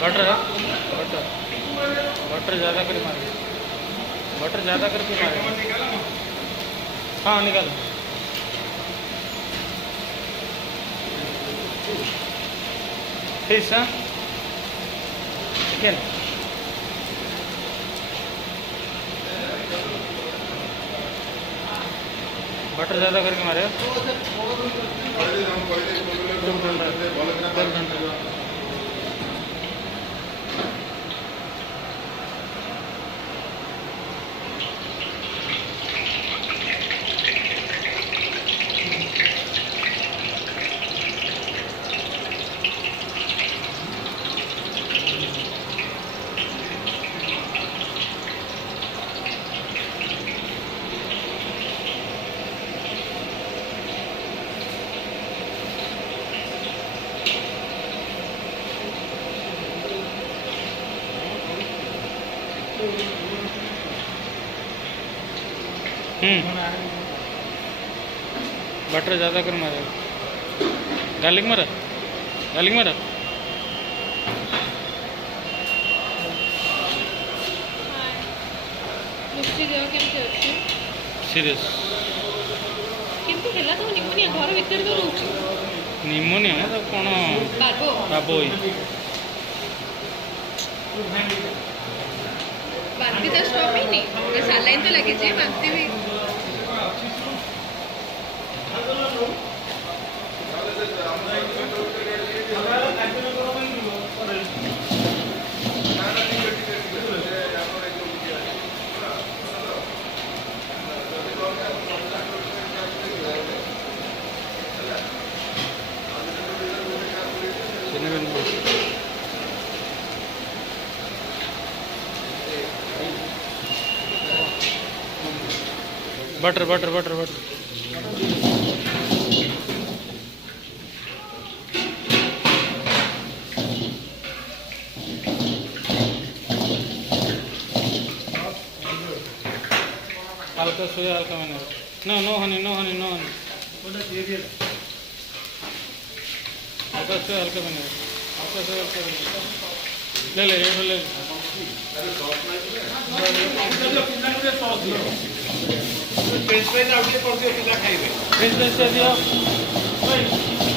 Butter butter butter ज़्यादा करके मारे, बटर ज़्यादा करके मारे। हाँ निकाल। फिश हाँ चिकन बटर ज़्यादा करके मारे। बटर ज़्यादा कर मारे। गार्लिक मारा, गार्लिक मारा। सीरियस निमोनिया घर भीतर तो रोच निमोनिया तो कौन बाबो बांती तो स्टॉप ही नहीं सलाइन तो लगे जे बांती भी बटर बटर बटर बटर हल्का सोया हल्का मैंने नो हनी नो हनी नो हनी हल्का सोया हल्का मैंने हल्का सोया हल्का ले ले ये ले फ्रेंच फ्राइज आउटले कर दियो पिज्जा खाइबे फ्रेंच फ्राइज दियो